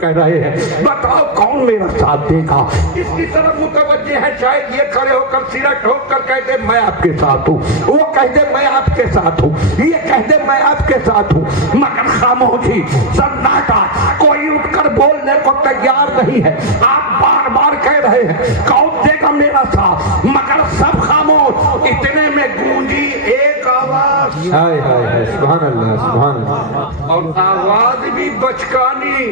کہہ رہے ہیں بتاؤ کون میرا ساتھ دے گا؟ اس کی طرف متوجہ ہے، شاید یہ کھڑے ہو کر سینا ٹھوک کر کہہ دے میں آپ کے ساتھ ہوں، وہ کہہ دے میں آپ کے ساتھ ہوں، یہ کہہ دے میں آپ کے ساتھ ہوں، مگر خاموشی، سناٹا، کوئی اٹھ کر بولنے کو تیار نہیں ہے۔ آپ بار بار کہہ رہے ہیں کون دے گا میرا ساتھ، مگر سب خاموش۔ اتنے میں گونجی ایک آواز، ہائے ہائے ہائے، سبحان اللہ سبحان اللہ، اور آواز بھی بچکانی،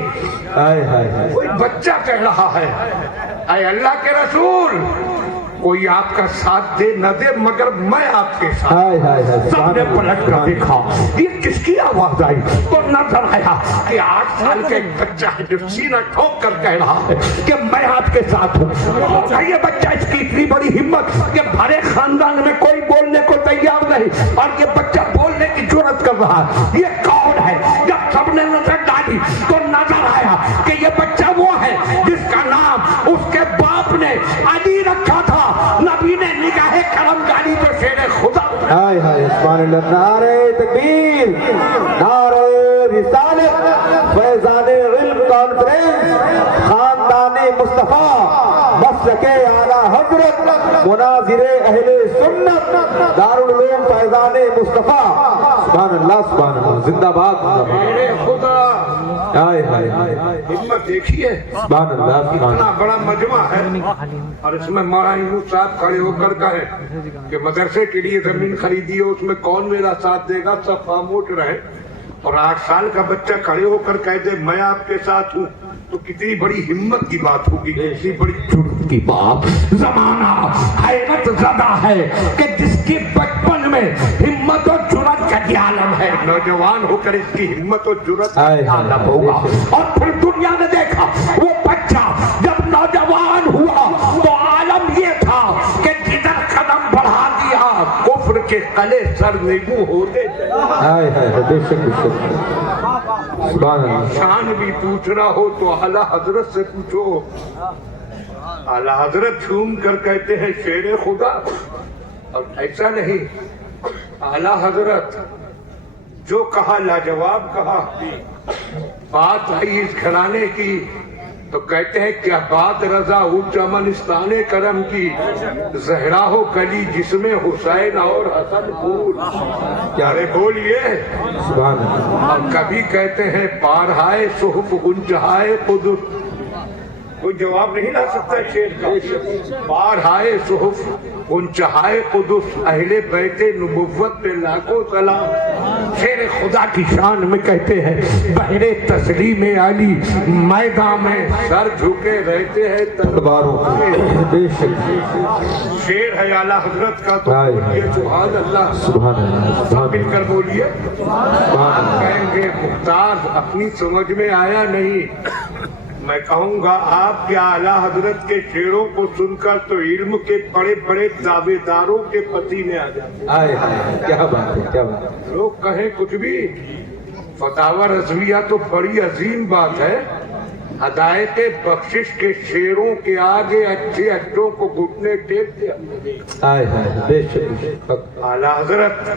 ہائے ہائے ہائے، کوئی بچہ کہہ رہا ہے اے اللہ کے رسول کوئی آپ کا ساتھ دے نہ دے مگر میں آپ کے ساتھ۔ ہائے ہائے ہائے، سب نے پلٹ کر دیکھا یہ کس کی آواز آئی تو نظر آیا کہ 8 سال کا ایک بچہ ہے جو سینہ ٹھوک کر کہہ رہا ہے کہ میں آپ کے ساتھ ہوں۔ یہ بچہ، اس کی اتنی بڑی ہمت کہ بھرے خاندان میں کوئی بولنے کو تیار نہیں اور یہ بچہ بولنے کی جرات کر رہا ہے۔ یہ کون ہے؟ جب سب نے نظر ڈالی تو نظر آیا کہ یہ بچہ وہ ہے جس کا نام اس کے باپ نے علی رکھا تھا۔ نبی نے نگاہ کرم گالی تو شیر خدا۔ ہائے ہائے، سبحان اللہ، نعرہ تکبیر، نعرہ رسالت، فیضان علم کانفرنس، خاندان مصطفیٰ، مسلک اعلیٰ حضرت، مناظر اہل سنت، دارالعلوم فیضان مصطفیٰ، سبحان اللہ سبحان اللہ، زندہ باد شیر خدا۔ ہائے ہائے ہائے، ہمت دیکھیے، سبحان اللہ سبحان اتنا اللہ، بڑا مجمع ہے اور اس میں مولانا صاحب کھڑے ہو کر کہے کہ مدرسے کے لیے زمین خریدی ہے، اس میں کون میرا ساتھ دے گا؟ سب خاموش رہے۔ اور 8 سال کا بچہ کھڑے ہو کر کہہ دے میں آپ کے ساتھ ہوں تو کتنی بڑی ہمت کی بات ہوگی، کتنی بڑی جرأت کی بات۔ زمانہ حیرت زدہ ہے کہ جس کی بچپن میں ہمت و جرأت کا یہ عالم ہے، نوجوان ہو کر اس کی ہمت و جرأت کا یہ عالم ہوگا۔ اور پھر دنیا نے دیکھا وہ بچہ جب نوجوان ہوا تو عالم یہ تھا کہ جدھر قدم بڑھا دیا کفر کے قلعے سرنگوں ہوتے چلے۔ ہائے ہائے، بے شک بے شک، سبحان اللہ، شان بھی پوچھنا ہو تو اعلیٰ حضرت سے پوچھو۔ اعلیٰ حضرت جھوم کر کہتے ہیں شیر خدا، اور ایسا نہیں، اعلیٰ حضرت جو کہا لاجواب کہا۔ بات آئی اس گھرانے کی تو کہتے ہیں کیا بات رضا ہو چمنستان کرم کی، زہرا ہو کلی جس میں حسین اور حسن پھول۔ ارے بولیے۔ سبحان اللہ، اور کبھی کہتے ہیں پارہائے صحف گنجہائے قدس، کوئی جواب نہیں لا سکتا شیر کا۔ پارہائے صحف گنجہائے قدس، اہل بیت نبوت پہ لاکھوں سلام۔ شیر خدا کی شان میں کہتے ہیں بحر تسلیم علی میدان میں سر جھکے رہتے ہیں تلواروں کی، بے شک، شیر ہے اعلیٰ حضرت کا تو بولیے سبحان اللہ، سبحان اللہ، سب مل کر بولیے۔ سبحان اللہ، کہیں گے مختار اپنی سمجھ میں آیا نہیں، میں کہوں گا آپ کے اعلیٰ حضرت کے شعروں کو سن کر تو علم کے بڑے بڑے دعوے داروں کے پسینے آ جاتے۔ ہائے ہائے، کیا بات ہے کیا بات ہے، لوگ کہیں کچھ بھی، فتاوی رضویہ تو بڑی عظیم بات ہے۔ ہدایت بخشش کے شعروں کے آگے اچھے اچھوں کو گھٹنے ٹیک دیا۔ ہائے ہائے، بے شک بے شک، اعلیٰ حضرت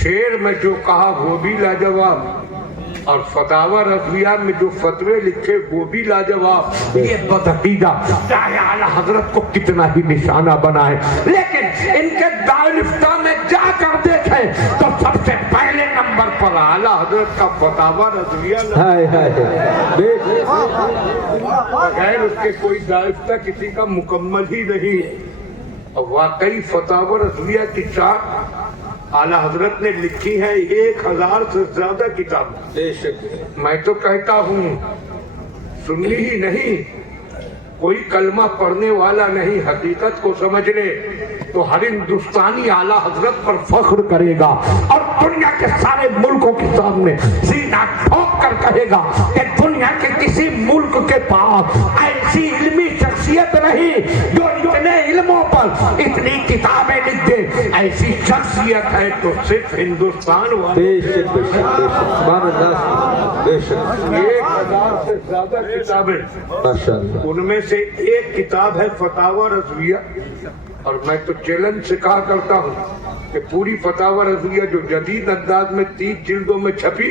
شعر میں جو کہا وہ بھی لاجواب، اور فتاوی رضویہ میں جو فتوے لکھے وہ بھی لاجواب۔ یہ بدعقیدہ چاہے اعلیٰ حضرت کو کتنا ہی نشانہ بنائے، لیکن ان کے دارالفتہ میں جا کر دیکھیں تو سب سے پہلے نمبر پر اعلیٰ حضرت کا فتاوی رضویہ ہائے ہائے، بے شک، بغیر اس کے کوئی دارالفتہ کسی کا مکمل ہی نہیں۔ اور واقعی فتاوی رضویہ کی چاک اعلیٰ حضرت نے لکھی ہے 1000 سے زیادہ کتاب۔ بے شک، میں تو کہتا ہوں سنی ہی نہیں، کوئی کلمہ پڑھنے والا نہیں، حقیقت کو سمجھ لے تو ہر ہندوستانی اعلیٰ حضرت پر فخر کرے گا اور دنیا کے سارے ملکوں کے سامنے سینہ ٹھوک کر کہے گا کہ دنیا کے کسی ملک کے پاس ایسی علمی شخصیت نہیں جو اتنے علموں پر اتنی کتابیں لکھ دے، ایسی شخصیت ہے تو صرف ہندوستان والے۔ بے شک بے شک، بے شک، سبحان اللہ، بے شک، 1000 سے زیادہ کتابیں، ماشاء اللہ، ان میں سے ایک کتاب ہے فتاوی رضویہ۔ اور میں تو چیلنج سے کہا کرتا ہوں کہ پوری فتاوی رضویہ جو جدید انداز میں 30 جلدوں میں چھپی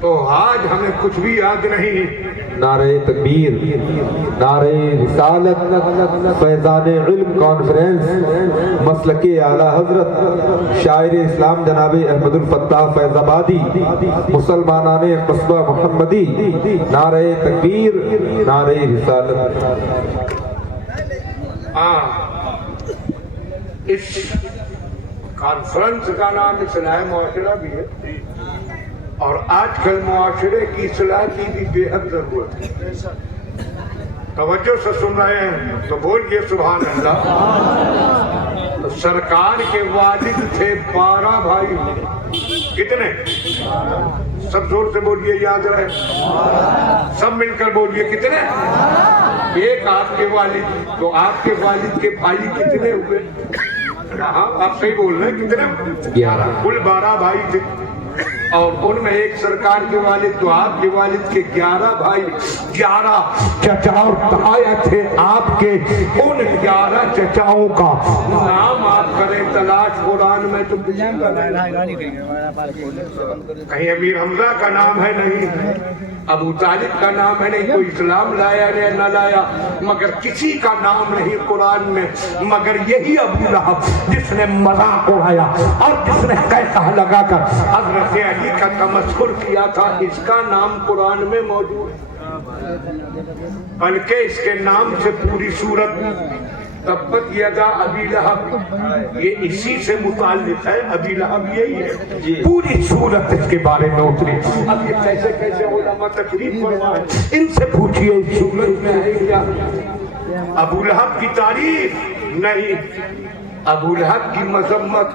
تو آج ہمیں کچھ بھی یاد نہیں. نعرہ تکبیر، نعرہ رسالت، فیضان علم کانفرنس، مسلک اعلیٰ حضرت شاعر اسلام جناب احمد الفتاح فیض آبادی، مسلمانان قصبہ محمدی، نعرہ تکبیر، نعرہ رسالت. اس کانفرنس کا نام اصلاح معاشرہ بھی ہے، اور آج کل معاشرے کی اصلاح کی بھی بے حد ضرورت ہے. توجہ سے سن رہے ہیں تو بولیے سبحان اللہ. سرکار کے والد تھے 12 بھائی. کتنے؟ سب زور سے بولیے، یاد رہے. سب مل کر بولیے کتنے؟ ایک آپ کے والد. تو آپ کے والد کے بھائی کتنے ہوئے؟ ہاں آپ صحیح بول رہے ہیں. کتنے؟ 11. کل 12 بھائی تھے، اور ان میں ایک سرکار کے والد. تو آپ کے والد کے 11 بھائی، 11 چچا اور تایا تھے آپ کے. ان 11 چچاؤں کا نام آپ کریں تلاش قرآن میں تو کہیں امیر حمزہ کا نام ہے نہیں، ابو طالب کا نام ہے نہیں، کوئی اسلام لایا یا نہ لایا، مگر کسی کا نام نہیں قرآن میں مگر یہی ابو لہب جس نے مذاق اڑایا اور جس نے کیسا لگا کر حضرت علی کا تمسخر کیا تھا. اس کا نام قرآن میں موجود ہے، بلکہ اس کے نام سے پوری سورت تبت یدا ابی لہب یہ اسی سے متعلق ہے. ابی لہب یہی ہے، پوری سورت اس کے بارے میں اتری. اب یہ کیسے کیسے علماء تقریر فرمائے، ان سے پوچھئے اس سورت میں ہے کیا ابو لہب کی تعریف نہیں، ابو لہب کی مذمت.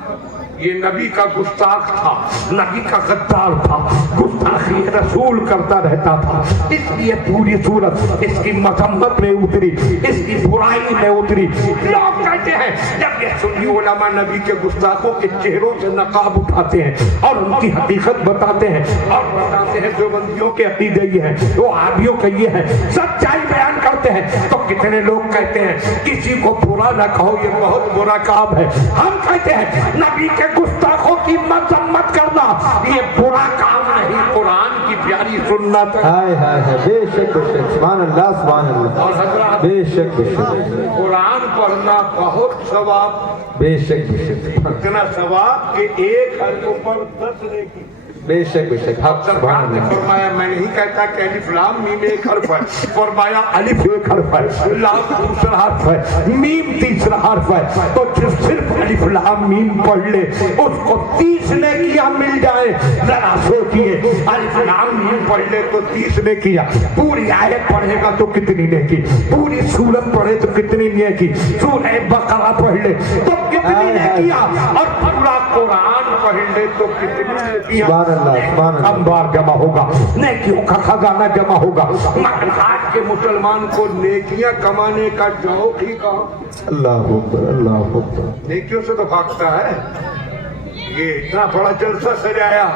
یہ نبی کا گستاخ تھا، نبی کا غدار تھا، گستاخی رسول کرتا رہتا تھا. اس لیے پوری صورت اس کی مذمت میں اتری، اس کی برائی میں اتری. لوگ کہتے ہیں جب یہ سنی علماء نبی کے گستاخوں کے چہروں سے نقاب اٹھاتے ہیں اور ان کی حقیقت بتاتے ہیں اور بتاتے ہیں جو بندیوں کے عقیدے یہ ہیں، وہ عابیوں کے یہ ہے، سچائی بیان کرتے ہیں، تو کتنے لوگ کہتے ہیں کسی کو برا نہ کہو، یہ بہت برا کام ہے. ہم کہتے ہیں نبی کے گستاخوں کی مذمت کرنا یہ برا کام نہیں، قرآن کی پیاری سنت. ہائے ہائے ہائے، بے شک بے شک، سبحان اللہ سبحان اللہ. اور حضرات بے شک بے شک، قرآن پڑھنا بہت ثواب. بے شک بے شک، اتنا ثواب کہ ایک حرف پر 10 نیکی. بے شک بے شک. حق سرکار سبحان نے اللہ. فرمایا میں نہیں کہتا کہ الف لام میم ایک حرف ہے، فرمایا الف ایک حرف ہے، لام دوسرا حرف ہے، میم تیسرا حرف ہے. تو جو صرف الف لام میم پڑھ لے اس کو 30 نیکیاں مل جائے. ذرا سوچئے، الف لام میم پڑھ لے تو 30 نیکیاں. پوری آیت پڑھے گا تو کتنی نیکی، پوری سورت پڑھے تو کتنی نیکی، سورہ بقرہ پڑھ لے تو کتنی نیکیاں، اور پورا قرآن پڑھ لے تو کتنی نیکیاں. انبار جمع ہوگا، نیکیوں کا خزانہ جمع ہوگا. مگر آج کے مسلمان کو نیکیاں کمانے کا شوق ہی کہاں. اللہ اکبر اللہ اکبر. نیکیوں سے تو بھاگتا ہے. یہ اتنا بڑا جلسہ سجایا،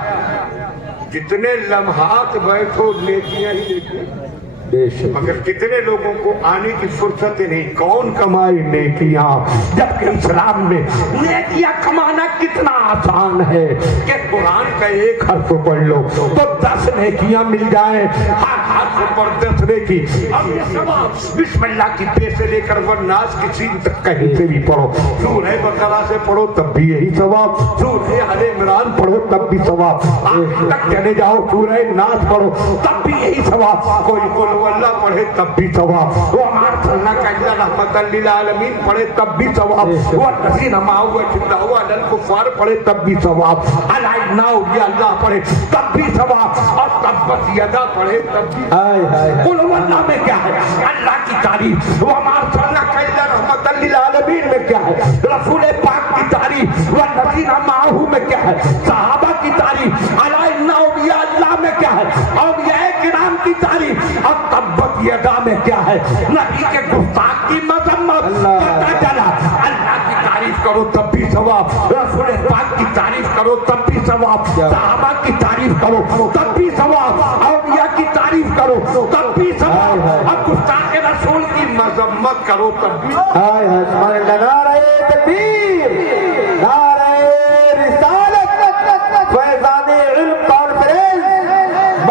جتنے لمحات بیٹھو نیکیاں ہی نیکیاں. بے شک. مگر کتنے لوگوں کو آنے کی فرصت نہیں. کون کمائے نیکیاں، جبکہ اسلام میں نیکیاں کمانا کتنا آسان ہے کہ قرآن کا ایک حرف پڑھ لو تو 10 نیکیاں مل جائیں. ہر حرف پر 10 نیکی. اور یہ ثواب بسم اللہ کی پے سے لے کر والناس کی سین تک کہیں سے بھی پڑھو. سورہ بقرہ سے پڑھو تب بھی یہی ثواب، سورہ آل عمران پڑھو تب بھی ثواب، آخر تک چلے جاؤ سورہ ناس پڑھو تب بھی یہی ثواب. کوئی اللہ پڑھے تب بھی ثواب، وہ اللہ کا رحمت للعالمین پڑھے تب بھی ثواب، وہ الذین معه اشداء علی الکفار پڑھے تب بھی ثواب، علینا اولیاء اللہ پڑھے تب بھی ثواب، اور تبت یدا پڑھے تب بھی. قل هو اللہ میں کیا ہے؟ اللہ کی تعریف. وما ارسلناک الا رحمت للعالمین میں کیا ہے؟ رسول پاک کی تعریف. والذین معه میں کیا ہے؟ صحابہ کی تعریف. علینا اولیاء اللہ میں کیا ہے؟ اولیاء کرام کی تعریف. اب تبت یدا میں کیا ہے؟ نبی کے گستاخ کی مذمت. پتہ چلا اللہ کی تعریف کرو تب بھی ثواب، رسول پاک کی تعریف کرو تب بھی ثواب، صحابہ کی تعریف کرو تب بھی ثواب، اولیاء کی تعریف کرو تب بھی ثواب، اب گستاخ رسول کی مذمت کرو تب بھی. نعرہ تکبیر، نعرہ رسالت، فیضان علم کانفرنس،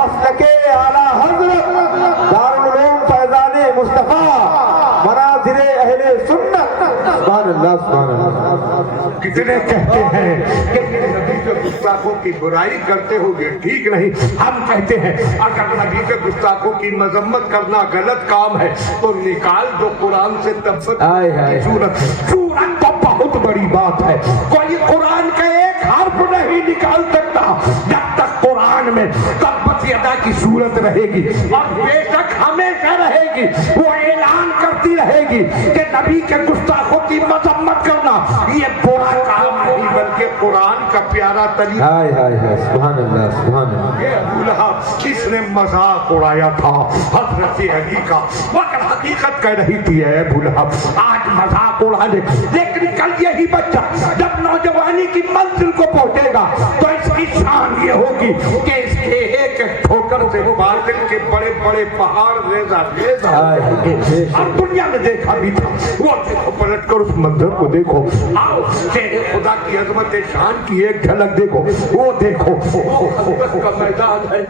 سبحان اللہ سبحان اللہ. کتنے کہتے ہیں کہ نبی کے گستاخوں کی برائی کرتے ہو یہ ٹھیک نہیں. ہم کہتے ہیں اگر نبی کے گستاخوں کی مذمت کرنا غلط کام ہے تو نکال دو قرآن سے تبت کی صورت. صورت تو بہت بڑی بات ہے. کوئی قرآن کا ایک حرف نہیں نکال سکتا جب تک قرآن میں تبت یدا کی صورت رہے گی اور بے شک ہمیشہ رہے گی. وہ اعلان کرتی رہے گی کہ نبی کے گستاخوں کی مذمت کرنا یہ برا کام نہیں بلکہ قرآن کا پیارا طریقہ. ہائے ہائے ہائے سبحان اللہ سبحان اللہ. یہ ابو لہب کس نے مذاق اڑایا تھا حضرت علی کا. مگر حقیقت کہہ رہی تھی اے ابو لہب آج مذاق اڑانے لیکن کل یہی بچہ جب نوجوانی کی منزل کو پہنچے گا تو اس کی شان یہ ہوگی کہ اس کے ایک ٹھوکر سے باطل کے بڑے بڑے پہاڑ ریزہ ریزہ. اور دنیا میں دیکھا بھی تھا. وہ دیکھو پلٹ کر اس منظر کو دیکھو. آؤ تیرے خدا کی عظمت شان کی ایک جھلک دیکھو. وہ دیکھو وہ حضرت کا میدان ہے.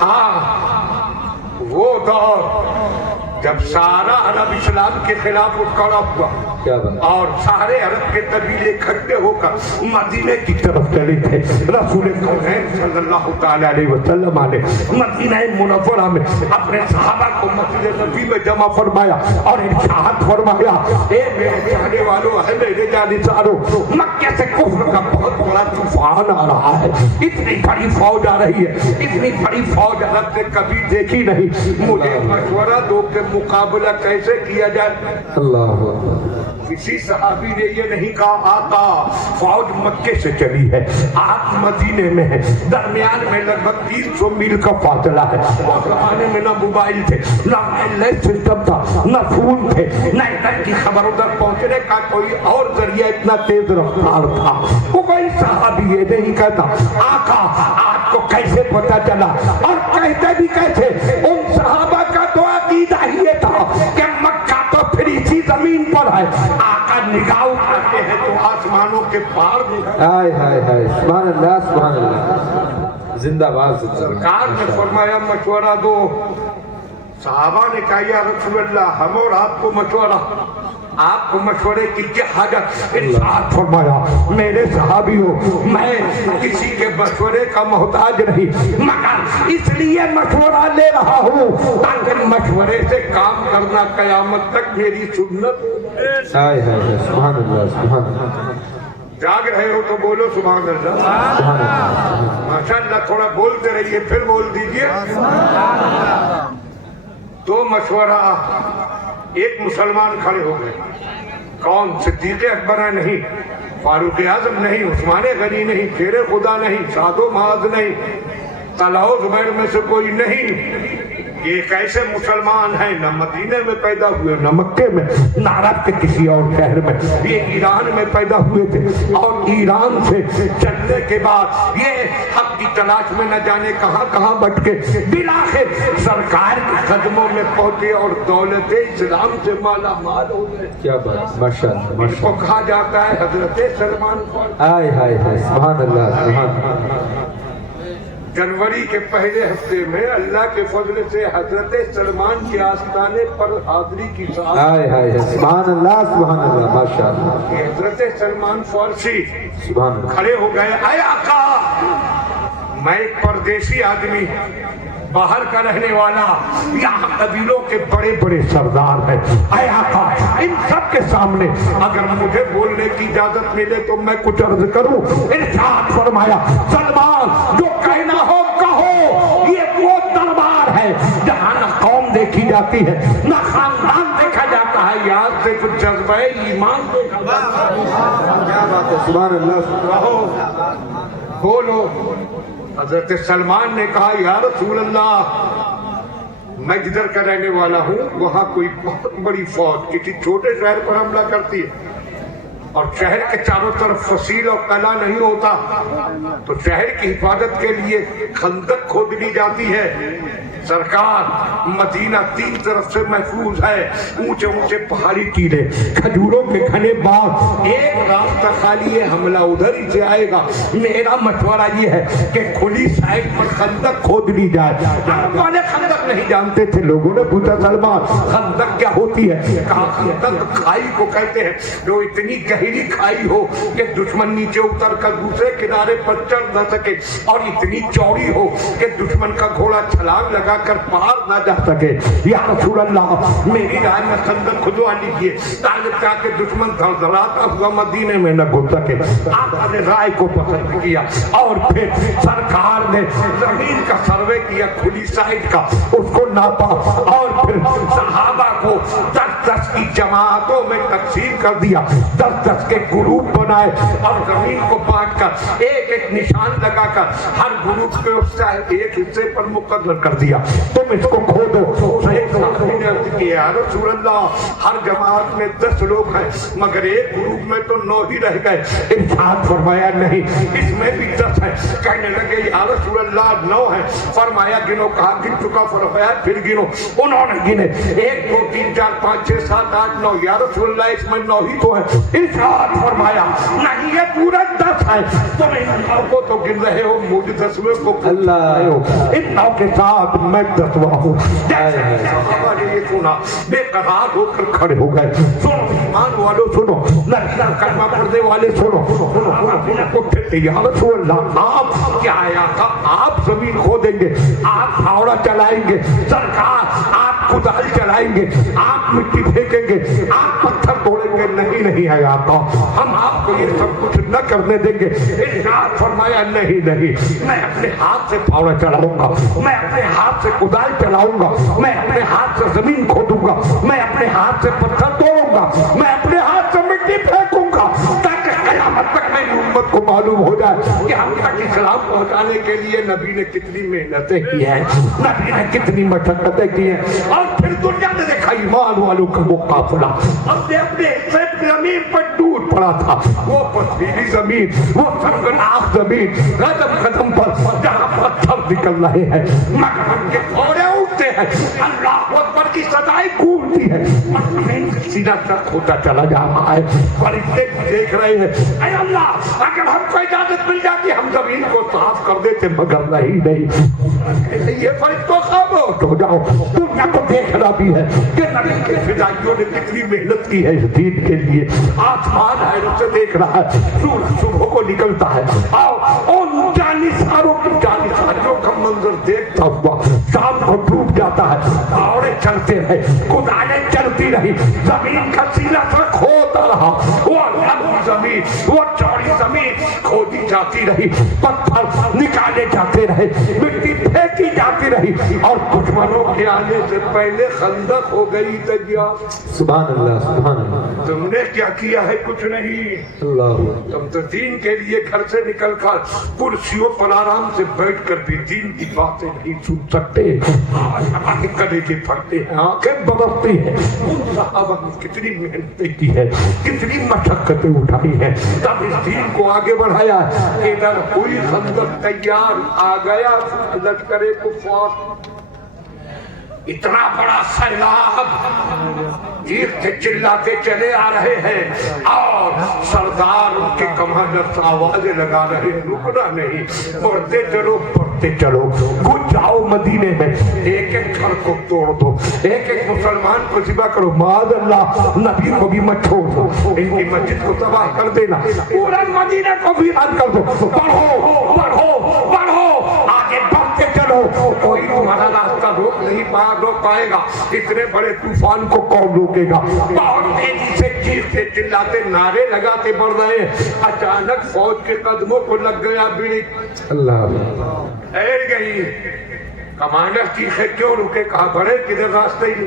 ہاں وہ دور جب سارا عرب اسلام کے خلاف کھڑا ہوا اور سارے عرب کے قبیلے اکٹھے ہو کر مدینے کی طرف چلے تھے. رسول کونین صلی اللہ تعالی علیہ وسلم نے مدینہ منورہ میں اپنے صحابہ کو مسجد نبی میں جمع فرمایا اور ارشاد فرمایا اے میرے چاہنے والوں اے میرے جانشینوں مکے سے کفر کا بہت بڑا طوفان آ رہا ہے. اتنی بڑی فوج آ رہی ہے. اتنی بڑی فوج عرب نے کبھی دیکھی نہیں. مجھے مشورہ دو کہ مقابلہ کیسے کیا جائے. اللہ کسی صحابی نے یہ نہیں کہا آقا فوج مکے سے چلی ہے آپ مدینے میں ہیں درمیان میں لگ بھگ 300 میل کا فاصلہ ہے. اس زمانے میں نہ موبائل تھے نہ وائرلیس سسٹم تھا نہ فون تھے نہ ادھر کی خبر ادھر پہنچنے کا کوئی اور ذریعہ اتنا تیز رفتار تھا. وہ کوئی صحابی یہ نہیں کہتا آقا آپ کو کیسے پتا چلا. اور کہتے بھی کیسے ان صحابہ کا تو عقیدہ ہی یہ تھا کہ مکہ تو پھر اسی زمین پر ہے. آقا نگاہ اٹھاتے ہیں تو آسمانوں کے پار ہائے ہائے ہائے سبحان اللہ سبحان اللہ. زندہ باد. سرکار نے فرمایا مشورہ دو. صحابہ نے کہا یا رسول اللہ ہم اور آپ کو مشورہ آپ کو مشورے کی کیا حاجت. ارشاد فرمایا میرے صحابیوں میں کسی کے مشورے کا محتاج نہیں مگر اس لیے مشورہ لے رہا ہوں تاکہ مشورے سے کام کرنا قیامت تک میری سنت. ہائے ہائے سبحان اللہ سبحان اللہ. جاگ رہے ہو تو بولو سبحان اللہ. ماشاء اللہ. تھوڑا بولتے رہیے پھر بول دیجئے. دو مشورہ ایک مسلمان کھڑے ہو گئے. کون؟ صدیق اکبر نہیں فاروق اعظم نہیں عثمان غنی نہیں شیر خدا نہیں سعد و معاذ نہیں طلحہ و زبیر میں سے کوئی نہیں. یہ ایک ایسے مسلمان ہیں نہ مدینے میں پیدا ہوئے نہ مکے میں نہ عرب کے کسی اور شہر میں. یہ ایران میں پیدا ہوئے تھے اور ایران سے چلنے کے بعد یہ حق کی تلاش میں نہ جانے کہاں کہاں بھٹکے بالآخر سرکار کے قدموں میں پہنچے اور دولت اسلام سے مالا مال ہو گئے. کیا بات ماشاءاللہ. اس کو کہا جاتا ہے حضرت سلمان. ہائے ہائے ہائے سبحان اللہ سبحان اللہ. جنوری کے پہلے ہفتے میں اللہ کے فضل سے حضرت سلمان کے آستانے پر حاضری کی ساتھ ہائے ہائے سبحان اللہ سبحان اللہ ماشاءاللہ. حضرت سلمان فارسی سبحان اللہ. کھڑے ہو گئے. اے آقا میں ایک پردیسی آدمی باہر کا رہنے والا یہاں قبیلوں کے بڑے بڑے سردار ہیں. اے آقا ان سب کے سامنے اگر مجھے بولنے کی اجازت ملے تو میں کچھ عرض کروں. ارشاد فرمایا سلمان جو کہنا ہو کہو. یہ وہ دربار ہے جہاں نہ قوم دیکھی جاتی ہے نہ خاندان دیکھا جاتا ہے. یہاں صرف جذبہ ایمان دیکھا جاتا ہے. کیا بات ہے سبحان اللہ. رہو بولو. حضرت سلمان نے کہا یا رسول اللہ میں جدھر کا رہنے والا ہوں وہاں کوئی بہت بڑی فوج کسی چھوٹے شہر پر حملہ کرتی ہے اور شہر کے چاروں طرف فصیل اور قلعہ نہیں ہوتا تو شہر کی حفاظت کے لیے خندق کھود لی جاتی ہے. سرکار مدینہ تین طرف سے محفوظ ہے، اونچے اونچے پہاڑی ٹیلے، کھجوروں کے گھنے باغ، ایک راستہ خالی ہے، حملہ ادھر ہی سے آئے گا۔ میرا مشورہ یہ ہے کہ کھلی سائڈ پر خندق کھود لی جائے۔ عرب والے خندق نہیں جانتے تھے، لوگوں نے پوچھا سلمان خندق کیا ہوتی ہے؟ کہا خندق کھائی کو کہتے ہیں جو اتنی گہری کھائی ہو کہ دشمن نیچے اتر کر دوسرے کنارے پر چڑھ نہ سکے، اور اتنی چوڑی ہو کہ دشمن کا گھوڑا چھلانگ لگا کر پار نہ جا سکے۔ یا رسول اللہ میری رائے میں خندق کھدوا لیجیے تاکہ دشمن دھڑدھڑاتا ہوا مدینے میں نہ گھس سکے۔ آپ نے رائے کو پسند کیا اور پھر سرکار نے زمین کا سروے کیا، کھلی سائٹ کا، اس کو ناپا اور پھر صحابہ کو 10-10 کی جماعتوں میں تقسیم کر دیا، 10-10 کے گروپ بنائے اور زمین کو بانٹ کر ایک ایک نشان لگا کر ہر گروپ کے ایک حصے پر مقرر کر دیا، تم اس کو کھودو۔ یا رسول اللہ ہر جماعت میں 10 لوگ ہیں مگر ایک گروپ میں تو 9 ہی رہ گئے۔ ارشاد فرمایا نہیں اس میں بھی 10 ہیں۔ کہنے لگے یا رسول اللہ 9 ہیں، فرمایا گنو، کہا گن چکا، فرمایا پھر گنو، انہوں نے گنے 1 2 3 4 5 6 7 8 9، یا رسول اللہ اس میں 9 ہی تو ہے۔ ارشاد فرمایا نہیں یہ پورا 10 ہے، تم ان 9 کو تو گن رہے ہو، مجھے 10ویں کو اللہ ہو، ان 9 کے ساتھ میں 10واں ہوں۔ صحابہ نے یہ سنا بے قرار ہو کر کھڑے ہو گئے۔ سنو ایمان والو سنو، نبی کلمہ پڑھنے والے سنو، یا رسول اللہ آپ کیا آیا تھا؟ آپ زمین کھودیں گے، آپ پھاوڑا چلائیں گے، سرکار آپ کدال چلائیں گے، آپ مٹی پھینکیں گے، آپ پتھر توڑیں گے؟ نہیں آیا تھا، ہم آپ کو یہ سب کچھ نہ کرنے دیں گے۔ ارشاد فرمایا نہیں میں اپنے ہاتھ سے پھاوڑا چلاؤں گا، میں اپنے ہاتھ سے کدال چلاؤں گا، میں اپنے ہاتھ سے زمین کھودوں گا، میں اپنے ہاتھ سے پتھر توڑوں گا، میں اپنے ہاتھ سے مٹی پھینکوں گا، تاکہ قیامت تک میری امت کو معلوم ہو جائے کہ ہم تک اسلام پہنچانے کے لیے نبی نے کتنی محنتیں کی ہیں، نبی نے کتنی مشقتیں کی ہیں۔ اور پھر دنیا نے دیکھا ایمان والوں کا وہ قافلہ اپنے حصے زمین پر ٹوٹ پڑا تھا، وہ پتھریلی زمین، وہ سنگناک زمین، قدم پر جہاں پتھر نکل رہے ہیں مگر ان کے گھوڑے اٹھتے ہیں، اللہ اکبر کی صدائیں گونجتی ہے، زمین سیدھا تک ہوتا چلا جا رہا ہے۔ فرشتے دیکھ رہے ہیں، اے اللہ اگر ہم کو اجازت مل جاتی ہم زمین کو صاف کر دیتے، مگر نہیں یہ فرشتوں خاموش ہو جاؤ، دنیا کو دیکھنا بھی ہے کہ نبی کے فدائیوں نے کتنی محنت کی ہے اس دین کے لیے۔ آسمان ہے اسے دیکھ رہا ہے، سورج صبح کو نکلتا ہے، آؤ ان جانثاروں کی جانثاریوں کا منظر دیکھتا ہوا شام کو ڈوب جاتا ہے، پھاوڑے چلتے رہے، کدالیں چلتی رہی، زمین کا سیلا سا کھوتا رہا، وہ لمبی زمین، وہ چوڑی زمین کھودی جاتی رہی، پتھر نکالے جاتے رہے، مٹی پھینکی جاتی رہی، اور دشمنوں کے آنے سے پہلے خندق ہو گئی تیار۔ سبحان اللہ سبحان اللہ۔ تم نے کیا کیا ہے؟ کچھ نہیں، تم تو دین کے لیے گھر سے نکل کر کرسیوں پر آرام سے بیٹھ کر بھی دین کی باتیں نہیں سن سکتے، کلیجے پھٹتے ہیں، آنکھیں برستی ہیں۔ ان صحابہ نے کتنی محنتیں کی ہے، کتنی مشقتیں اٹھائی ہیں، تب اس دین کو آگے بڑھایا ہے۔ ادھر ہوئی خندق تیار، آ گیا لشکر کفار، اتنا بڑا سیلاب چیختے چلاتے چلے آ رہے ہیں، اور سردار ان کے کمانڈر آوازیں لگا رہے ہیں، رکنا نہیں، بڑھتے چلو بڑھتے چلو، کچھ جاؤ مدینے میں، ایک ایک گھر کو توڑ دو، ایک ایک مسلمان کو ذبح کرو، معاذ اللہ نبی کو بھی مت چھوڑ دو، ان کی مسجد کو تباہ کر دینا، پورا مدینے کو بھی حل کر دو، بڑھو بڑھو بڑھو، آگے بڑھتے چلو، کوئی تمہارا راستہ روک پائے گا، اتنے بڑے طوفان کو کون روکے گا؟ بہت تیزی سے چیختے چلاتے نعرے لگاتے بڑھ رہے ہیں، اچانک فوج کے قدموں کو لگ گیا بڑک، اللہ ٹھہر گئی، کمانڈر چیخے کیوں رکے؟ کہا بڑے کدھر راستے ہی